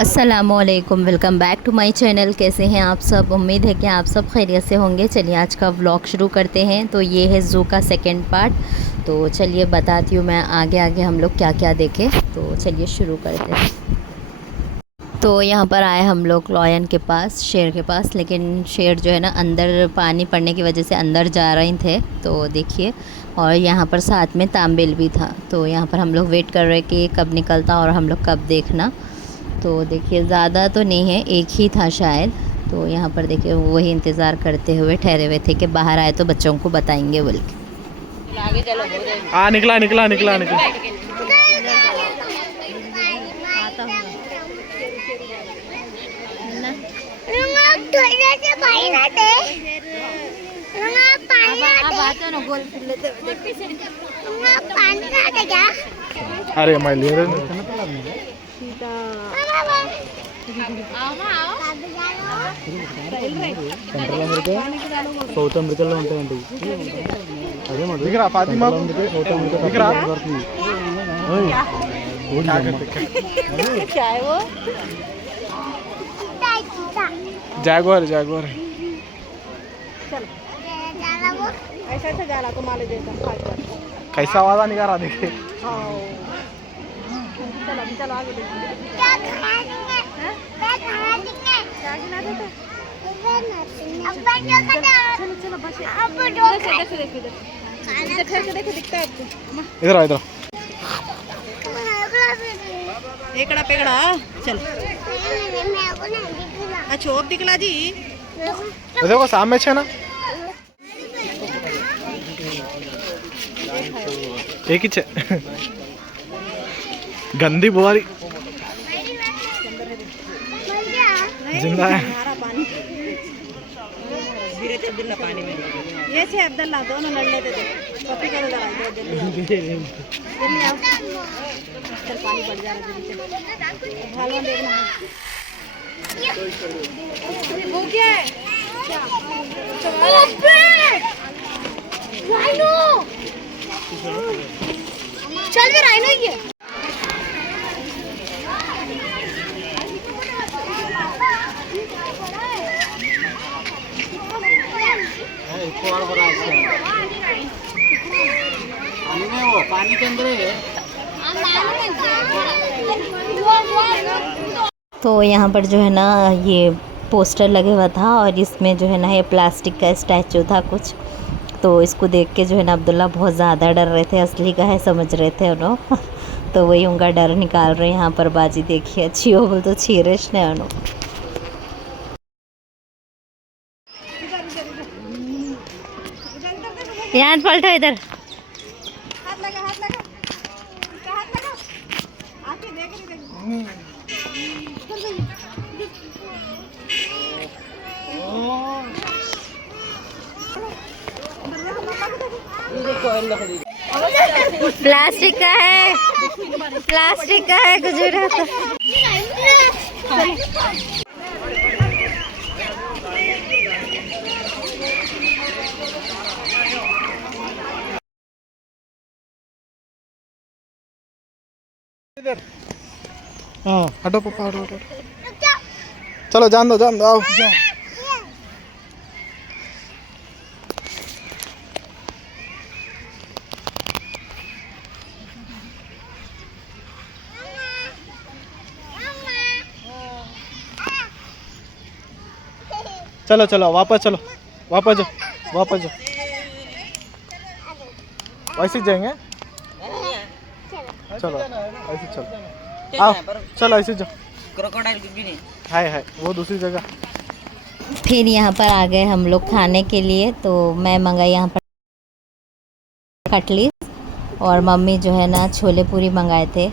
अस्सलामुअलैकुम, welcome back to my channel. कैसे हैं आप सब? उम्मीद है कि आप सब खैरियत से होंगे। चलिए आज का व्लॉग शुरू करते हैं। तो ये है ज़ू का सेकंड पार्ट। तो चलिए बताती हूँ मैं आगे आगे हम लोग क्या क्या देखें। तो चलिए शुरू करते हैं। तो यहाँ पर आए हम लोग लॉयन के पास, शेर के पास, लेकिन शेर जो है ना अंदर पानी पड़ने की वजह से अंदर जा रहे थे। तो देखिए, और यहाँ पर साथ में तांबेल भी था। तो यहाँ पर हम लोग वेट कर रहे कि कब निकलता और हम लोग कब देखना। तो देखिए ज़्यादा तो नहीं है, एक ही था शायद। तो यहाँ पर देखिए वही इंतज़ार करते हुए ठहरे हुए थे कि बाहर आए तो बच्चों को बताएंगे बोल के। निकला निकला निकला निकला। अरे मैं ले रहा సెంట్రల్ అమెరికా సౌత్ అమెరికాలో ఉంటాయండి. అదే మరి దగ్గర ఫాతిమా సౌత్ అమెరికా దగ్గర పడుతుంది. జాగ్వార్ జాగ్వార్ ऐसा ऐसा जाला को माले देता कैसा आवाज़ निकाल रहा देखिए. चलो अभी चलो आगे देखिए क्या खाना है. क्या खाना है क्या खाना देता अब जो करता चलो चलो बस अब जो देखो देखो इधर ठहर के देखो दिखता है आपको. इधर आ इधर एकड़ा पेगड़ा चल अच्छा अब दिखला जी देखो सामने है ना एक ही गंदी बुआरी जिंदा है. पानी में ये से अब्दुल्ला दोनों लड़ लेते थे. कॉपी करो जरा जल्दी जल्दी आओ. चल पानी पड़ जा रहा है जल्दी चल भालवा देखना वो क्या है राइनो चल भी राइनो ही है. पानी के अंदर है. तो यहाँ पर जो है ना ये पोस्टर लगे हुआ था और इसमें जो है ना ये प्लास्टिक का स्टैचू था कुछ. तो इसको देख के जो है ना अब्दुल्ला बहुत ज़्यादा डर रहे थे. असली का है समझ रहे थे उन्होंने. तो वही उनका डर निकाल रहे हैं. यहाँ पर बाजी देखिए अच्छी हो बोल तो छीरेश ने उन्होंने. यहाँ पलटो इधर. हाथ लगा हाथ लगा हाथ लगा आके देख रही प्लास्टिक का है, प्लास्टिक का है गुजरात. हाँ हटो पापा हटो हटो. चलो जान दो आओ. चलो चलो वापस चलो वापस जाओ वापस जाओ. वैसे जाएंगे. चलो ऐसे चलो आओ चलो ऐसे जाओ. क्रोकोडाइल भी नहीं है वो दूसरी जगह. फिर यहाँ पर आ गए हम लोग खाने के लिए. तो मैं मंगाई यहाँ पर कटली और मम्मी जो है ना छोले पूरी मंगाए थे.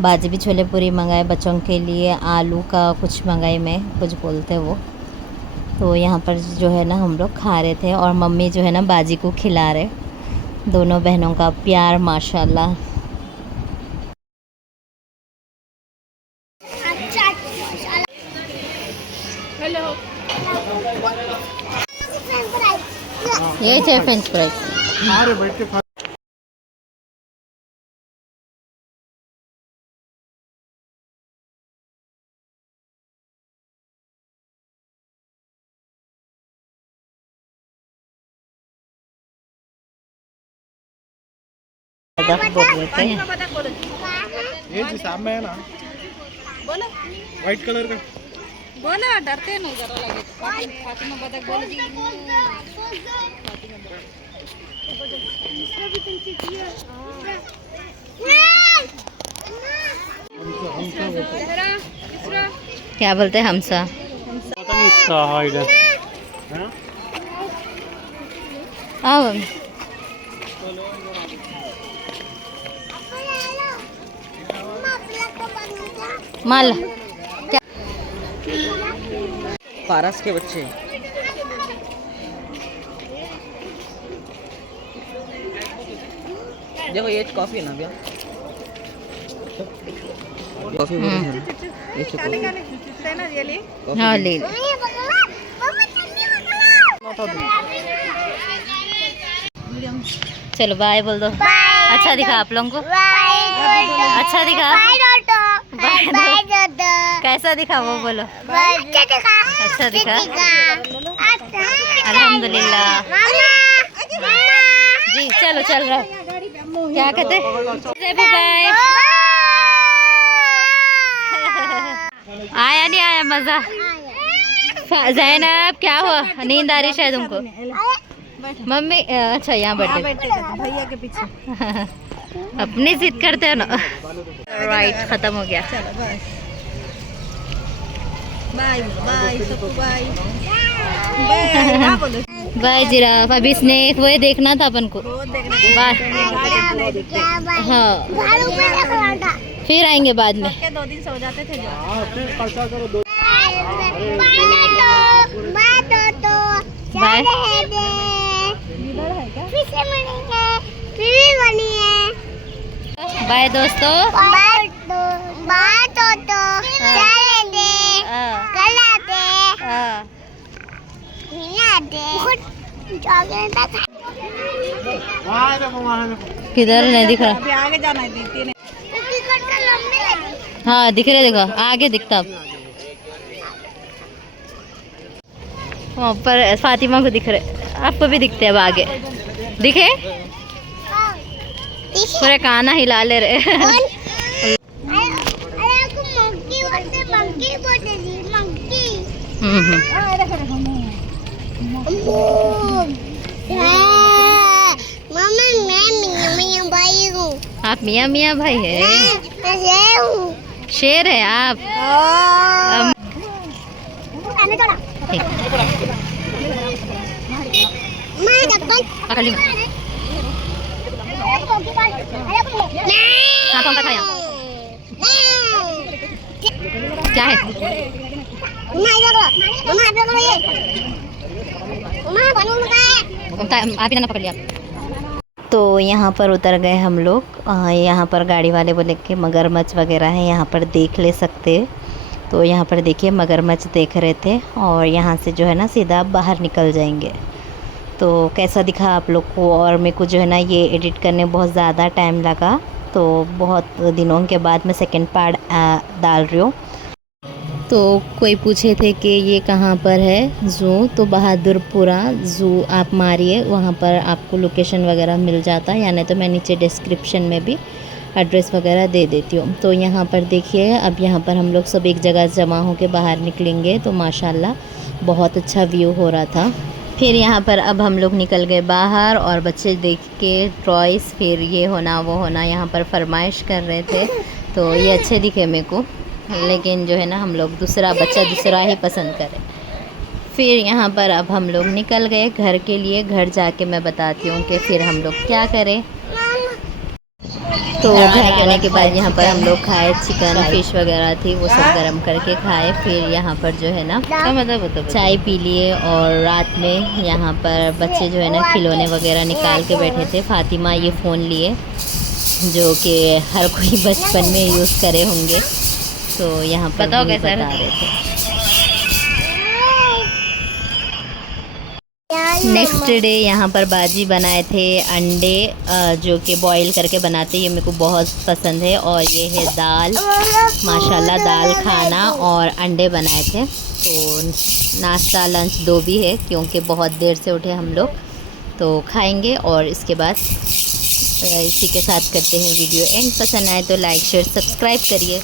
बाजी भी छोले पूरी मंगाए बच्चों के लिए. आलू का कुछ मंगाई मैं कुछ बोलते वो. तो यहाँ पर जो है ना हम लोग खा रहे थे और मम्मी जो है ना बाजी को खिला रहे. दोनों बहनों का प्यार माशाल्लाह. ये है फ्रेंच फ्राइज. बोलते हैं। ये जो सामने है ना, बोलो व्हाइट कलर का। बोलो, डरते नहीं जरा लगे। फातिमा बतख बोल दी। क्या बोलते हैं हमसा? पता नहीं इसका हाइड है। आओ माल पारस के बच्चे। देखो ये कॉफी है ना भैया, कॉफी बहुत है। ये कॉफी। हाँ ले लो। चलो बाय बोल दो। अच्छा दिखा आप लोगों को? अच्छा दिखा? कैसा दिखा वो बोलो? अच्छा दिखा? अल्हम्दुलिल्लाह जी। चलो चल रहा। क्या कहते? बाय। आया नहीं आया मजा? ज़ैनब क्या हुआ, नींद आ रही शायद तुमको? मम्मी अच्छा यहाँ बैठे भैया के पीछे। अपनी जिद करते हो ना। राइट खत्म हो गया। चलो बाय बाय बाय सबको बाय बाय। हाँ बोलो बाय जिराफ। अभी स्नेक वो देखना था अपन को। बाय। हाँ फिर आएंगे बाद में। 2 दिन सो जाते थे। बाय बाय दोस्तों। किधर नहीं दिख रहा? अभी आगे जाना है। दिखती नहीं। हाँ दिख रहे, देखो आगे दिखता। अब वहाँ पर फातिमा को दिख रहे, आपको भी दिखते हैं अब आगे दिखे? पूरे काना हिला ले रहे। आप मियाँ मियाँ भाई है? शेर है आप? ठीक। पकड़ ली। हाँ कौन सा खाया? क्या है? आप ही ना पकड़ लिया। तो यहाँ पर उतर गए हम लोग। यहाँ पर गाड़ी वाले बोले कि मगरमच्छ वगैरह है, यहाँ पर देख ले सकते। तो यहाँ पर देखिए मगरमच्छ देख रहे थे और यहाँ से जो है ना सीधा बाहर निकल जाएंगे। तो कैसा दिखा आप लोग को? और मेरे को जो है ना ये एडिट करने बहुत ज़्यादा टाइम लगा, तो बहुत दिनों के बाद मैं सेकंड पार्ट डाल रही हूँ। तो कोई पूछे थे कि ये कहाँ पर है ज़ू, तो बहादुरपुरा ज़ू आप मारिए, वहाँ पर आपको लोकेशन वगैरह मिल जाता है, या नहीं तो मैं नीचे डिस्क्रिप्शन में भी एड्रेस वगैरह दे देती हूँ। तो यहाँ पर देखिए अब यहाँ पर हम लोग सब एक जगह जमा होकर बाहर निकलेंगे, तो माशाल्लाह बहुत अच्छा व्यू हो रहा था। फिर यहाँ पर अब हम लोग निकल गए बाहर और बच्चे देख के टॉयस, फिर ये होना वो होना यहाँ पर फरमाइश कर रहे थे। तो ये अच्छे दिखे मेरे को, लेकिन जो है ना हम लोग दूसरा दूसरा ही पसंद करें। फिर यहाँ पर अब हम लोग निकल गए घर के लिए। घर जाके मैं बताती हूँ कि फिर हम लोग क्या करें। तो घर आने के बाद यहाँ पर हम लोग खाए, चिकन फिश वगैरह थी वो सब गरम करके खाए। फिर यहाँ पर जो है ना मतलब चाय पी लिए, और रात में यहाँ पर बच्चे जो है ना खिलौने वगैरह निकाल के बैठे थे। फातिमा ये फ़ोन लिए जो कि हर कोई बचपन में यूज़ करे होंगे, तो यहाँ पर बता रहे थे। नेक्स्ट डे यहाँ पर बाजी बनाए थे अंडे, जो कि बॉईल करके बनाते, ये मेरे को बहुत पसंद है। और ये है दाल, माशाल्लाह दाल खाना और अंडे बनाए थे। तो नाश्ता लंच दो भी है, क्योंकि बहुत देर से उठे हम लोग, तो खाएंगे और इसके बाद इसी के साथ करते हैं वीडियो एंड। पसंद आए तो लाइक शेयर सब्सक्राइब करिए।